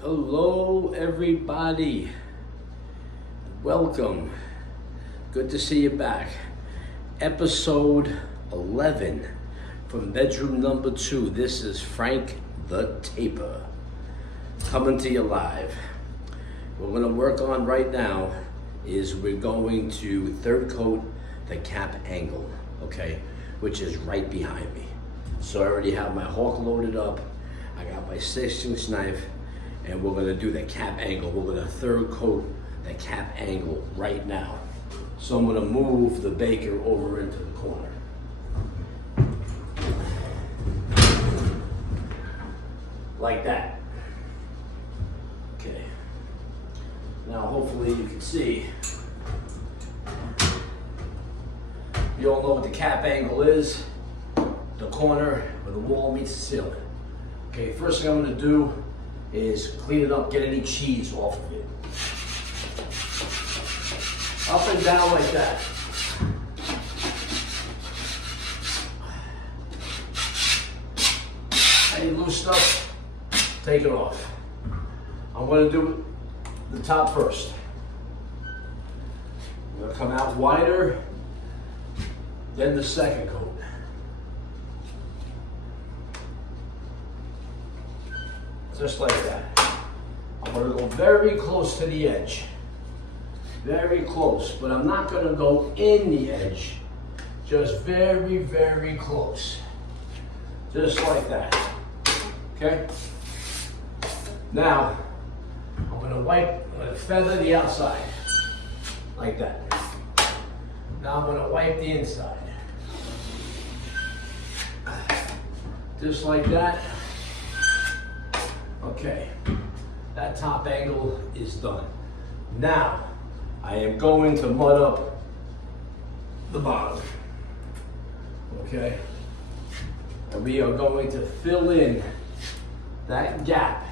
Hello, everybody. Welcome. Good to see you back. Episode 11 from bedroom number 2. This is Frank the Taper coming to you live. What we're going to work on right now is we're going to third coat the cap angle, okay, which is right behind me. So I already have my hawk loaded up. I got my 6-inch knife. And we're gonna do the cap angle. We're gonna third coat the cap angle right now. So I'm gonna move the baker over into the corner. Like that. Okay. Now hopefully you can see. You all know what the cap angle is. The corner where the wall meets the ceiling. Okay, first thing I'm gonna do is clean it up, get any cheese off of it. Up and down like that. Any loose stuff, take it off. I'm gonna do the top first. I'm gonna come out wider, then the second coat. Just like that. I'm gonna go very close to the edge. Very close, but I'm not gonna go in the edge. Just very, very close. Just like that. Okay? Now, I'm gonna feather the outside. Like that. Now I'm gonna wipe the inside. Just like that. Okay, that top angle is done. Now, I am going to mud up the bottom, okay? And we are going to fill in that gap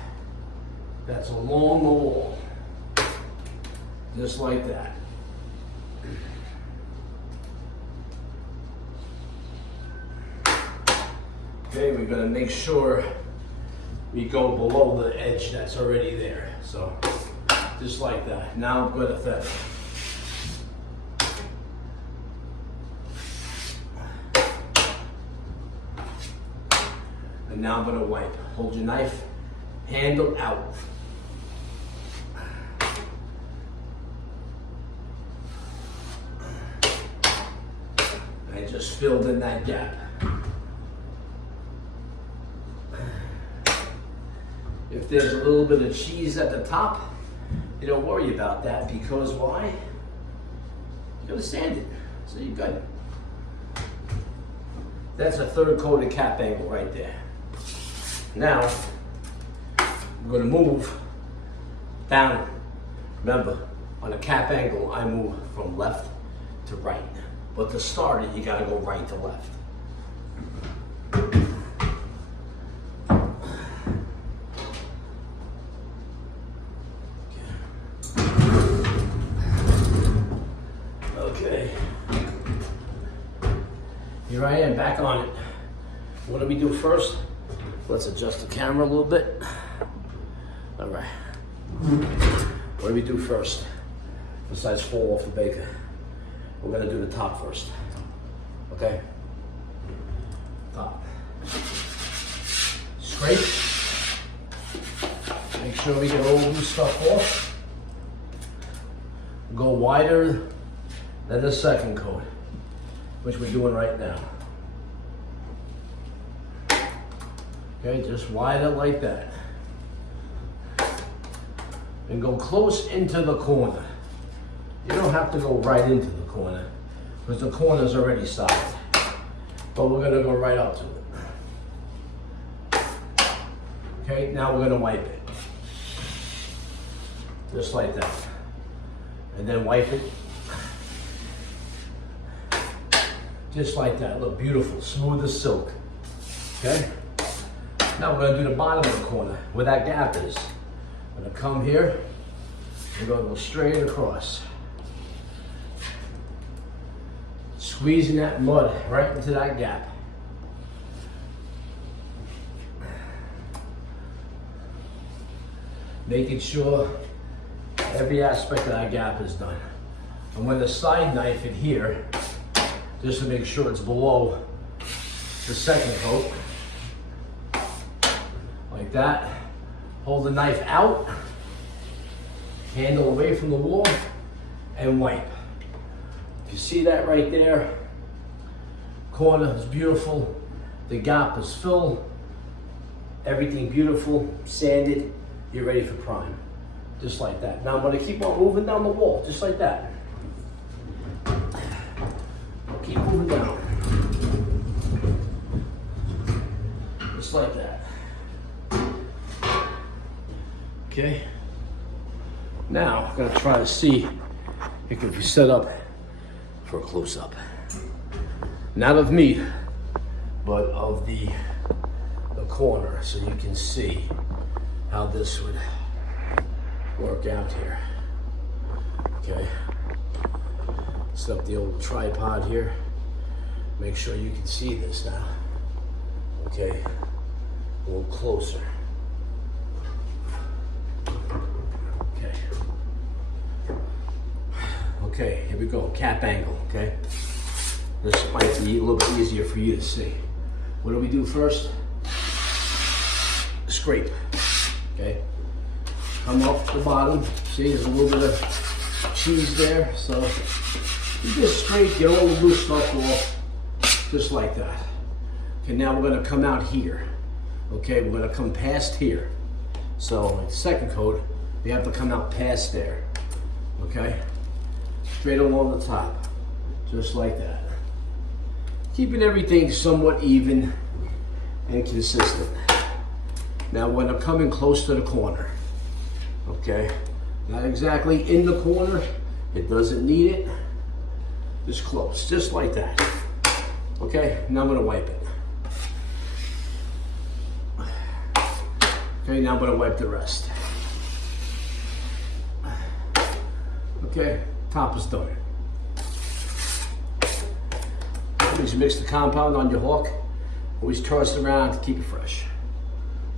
that's along the wall, just like that. Okay, we're gonna make sure we go below the edge that's already there. So, just like that. Now I'm going to feather. And now I'm going to wipe. Hold your knife, handle out. I just filled in that gap. If there's a little bit of cheese at the top, you don't worry about that, because why? You're gonna sand it, so you're good. That's a third coated cap angle right there. Now, I'm gonna move down. Remember, on a cap angle, I move from left to right. But to start it, you gotta go right to left. Here I am, back on it. What do we do first? Let's adjust the camera a little bit. All right. What do we do first? Besides fall off the baker. We're gonna do the top first. Okay? Top. Scrape. Make sure we get all the loose stuff off. Go wider than the second coat, which we're doing right now. Okay, just wider like that. And go close into the corner. You don't have to go right into the corner, because the corner's already solid. But we're gonna go right up to it. Okay, now we're gonna wipe it. Just like that. And then wipe it. Just like that. Look, beautiful, smooth as silk. Okay? Now we're gonna do the bottom of the corner, where that gap is. I'm gonna come here, and go straight across. Squeezing that mud right into that gap. making sure every aspect of that gap is done. I'm going to side knife it here, just to make sure it's below the second coat. Like that. Hold the knife out, handle away from the wall, and wipe. You see that right there? Corner is beautiful. The gap is filled. Everything beautiful, sanded. You're ready for prime. Just like that. Now I'm going to keep on moving down the wall, just like that. I'll keep moving down. Just like that. Okay. Now I'm going to try to see if it can be set up for a close-up. Not of me, but of the corner, so you can see how this would work out here. Okay. Set up the old tripod here. Make sure you can see this now. Okay. A little closer. Okay. Okay, here we go. Cap angle, okay? This might be a little bit easier for you to see. What do we do first? Scrape, okay? Come up the bottom. See, there's a little bit of cheese there. So you just scrape, get all the loose stuff off, just like that. Okay, now we're gonna come out here. Okay, we're gonna come past here. So like the second coat, we have to come out past there. Okay? Straight along the top, just like that. Keeping everything somewhat even and consistent. Now when I'm coming close to the corner, okay, not exactly in the corner, it doesn't need it, just close, just like that. Okay, now I'm gonna wipe it. Okay, now I'm gonna wipe the rest. Okay, top is done. Always mix the compound on your hook. Always toss it around to keep it fresh.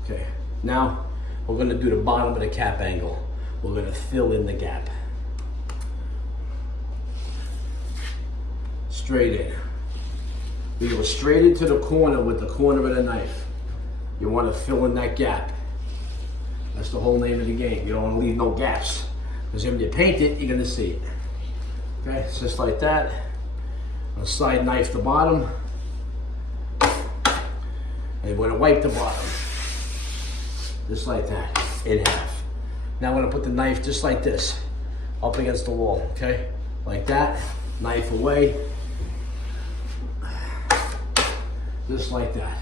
Okay, now we're gonna do the bottom of the cap angle. We're gonna fill in the gap. Straight in. We go straight into the corner with the corner of the knife. You wanna fill in that gap. That's the whole name of the game. You don't wanna leave no gaps. Because when you paint it, you're gonna see it. Okay, it's just like that. I'll side knife the bottom. And we're gonna wipe the bottom. Just like that, in half. Now I'm gonna put the knife just like this, up against the wall, okay? Like that, knife away. Just like that.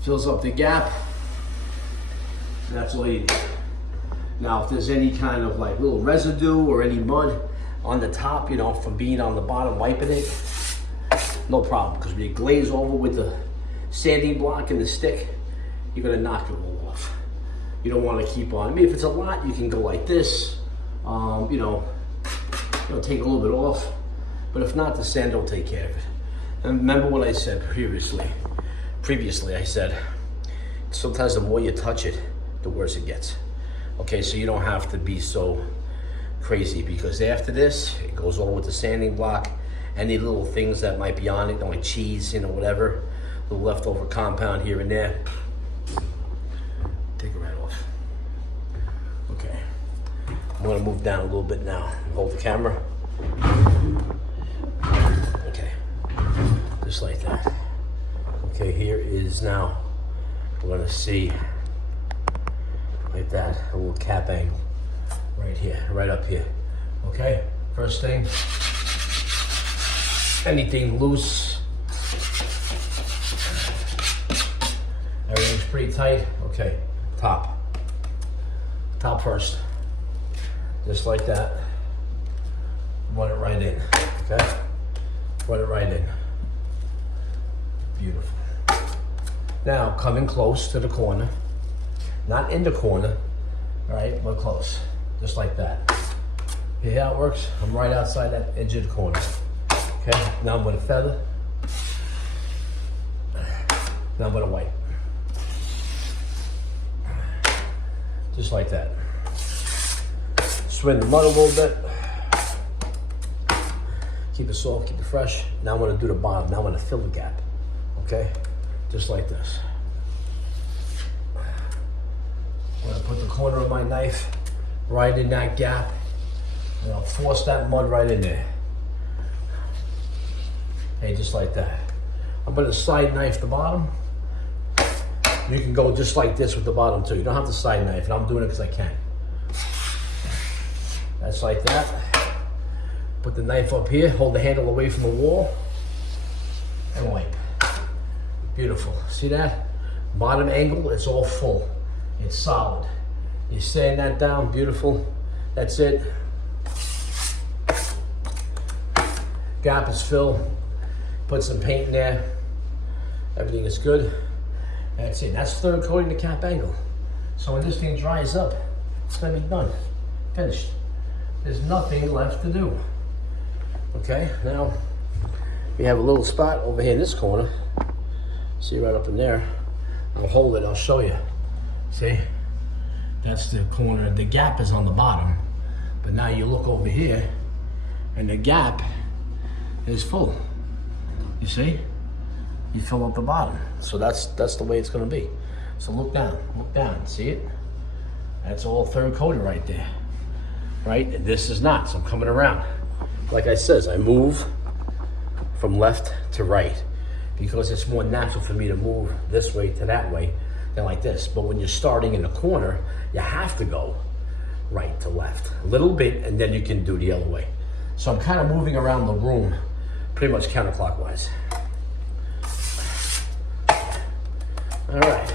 Fills up the gap. That's all you need. Now, if there's any kind of like little residue or any mud on the top, you know, from being on the bottom, wiping it, no problem. Because when you glaze over with the sanding block and the stick, you're gonna knock it all off. You don't want to keep on. I mean, if it's a lot, you can go like this. You know, take a little bit off. But if not, the sand will take care of it. And remember what I said previously. Previously, I said sometimes the more you touch it, the worse it gets. Okay, so you don't have to be so crazy, because after this, it goes over with the sanding block. Any little things that might be on it, like cheese, you know, whatever, little leftover compound here and there, take it right off. Okay, I'm gonna move down a little bit now. Hold the camera. Okay, just like that. Okay, here is now, we're gonna see, like that, a little cap angle. Right here, right up here. Okay, first thing, anything loose, everything's pretty tight. Okay, top first, just like that. Run it right in, okay? Run it right in. Beautiful. Now, coming close to the corner, not in the corner, all right, but close, just like that. See how it works? I'm right outside that edge of the corner. Okay, now I'm gonna feather. Now I'm gonna wipe. Just like that. Swing the mud a little bit. Keep it soft, keep it fresh. Now I'm gonna do the bottom. Now I'm gonna fill the gap, okay? Just like this. I'm gonna put the corner of my knife right in that gap, and I'll force that mud right in there. Hey, just like that. I'm gonna side knife the bottom. You can go just like this with the bottom too. You don't have to side knife, and I'm doing it because I can. That's like that. Put the knife up here, hold the handle away from the wall, and wipe. Beautiful. See that? Bottom angle, it's all full. It's solid. You sand that down, beautiful. That's it. Gap is filled. Put some paint in there. Everything is good. That's it. That's third coating the cap angle. So when this thing dries up, it's gonna be done. Finished. There's nothing left to do. Okay, now we have a little spot over here in this corner. See right up in there. I'll hold it, I'll show you. See? That's the corner. The gap is on the bottom. But now you look over here and the gap is full. You see? You fill up the bottom. So that's the way it's gonna be. So look down, see it? That's all third coated right there. Right? And this is not, so I'm coming around. Like I says, I move from left to right because it's more natural for me to move this way to that way than like this. But when you're starting in the corner, you have to go right to left a little bit, and then you can do the other way. So I'm kind of moving around the room pretty much counterclockwise. All right,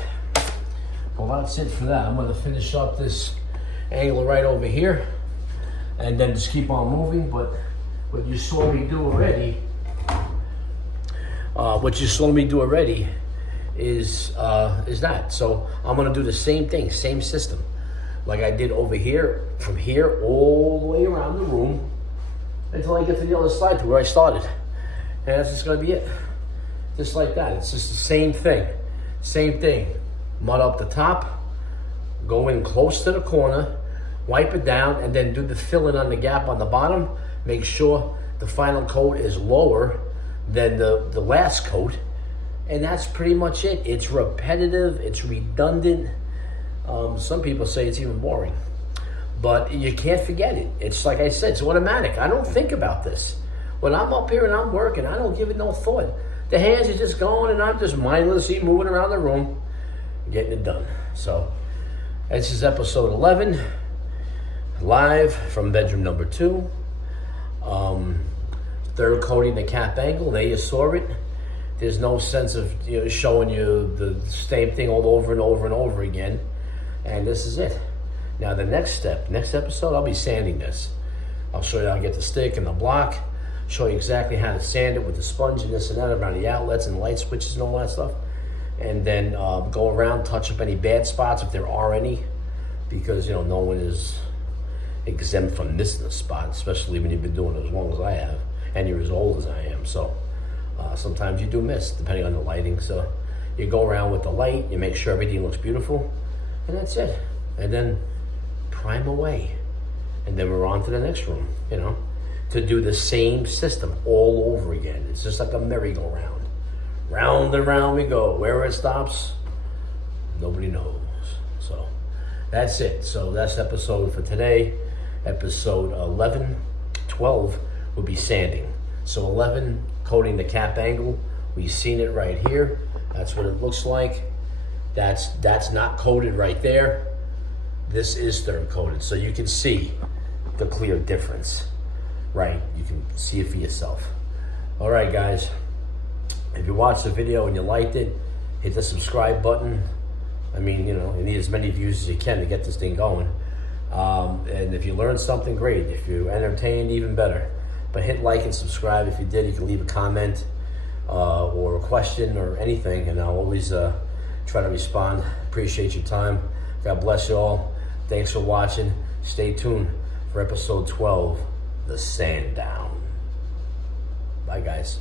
well that's it for that. I'm gonna finish up this angle right over here and then just keep on moving. But what you saw me do already, is that. So I'm gonna do the same thing, same system, like I did over here, from here all the way around the room until I get to the other side to where I started. And that's just gonna be it. Just like that. It's just the same thing. Same thing. Mud up the top, go in close to the corner, wipe it down, and then do the filling on the gap on the bottom. Make sure the final coat is lower than the last coat. And that's pretty much it. It's repetitive, it's redundant. Some people say it's even boring. But you can't forget it. It's like I said, it's automatic. I don't think about this. When I'm up here and I'm working, I don't give it no thought. The hands are just going and I'm just mindlessly moving around the room, getting it done. So, this is episode 11, live from bedroom number 2. Third coating the cap angle, there you saw it. There's no sense of showing you the same thing all over and over and over again. And this is it. Now the next step, next episode, I'll be sanding this. I'll show you how to get the stick and the block, show you exactly how to sand it with the sponge and this and that around the outlets and light switches and all that stuff. And then go around, touch up any bad spots if there are any, because no one is exempt from missing a spot, especially when you've been doing it as long as I have and you're as old as I am. So sometimes you do miss depending on the lighting. So you go around with the light, you make sure everything looks beautiful, and that's it. And then prime away, and then we're on to the next room, to do the same system all over again. It's just like a merry-go-round. Round and round we go. Where it stops, nobody knows. So that's it. So that's the episode for today. Episode 11, 12 will be sanding. So 11, coating the cap angle. We've seen it right here. That's what it looks like. That's not coated right there. This is third coated. So you can see the clear difference. Right, you can see it for yourself. All right, guys. If you watched the video and you liked it, hit the subscribe button. I mean, you need as many views as you can to get this thing going. And if you learned something, great. If you're entertained, even better. But hit like and subscribe. If you did, you can leave a comment or a question or anything, and I'll always try to respond. Appreciate your time. God bless you all. Thanks for watching. Stay tuned for episode 12, the sand down. Bye, guys.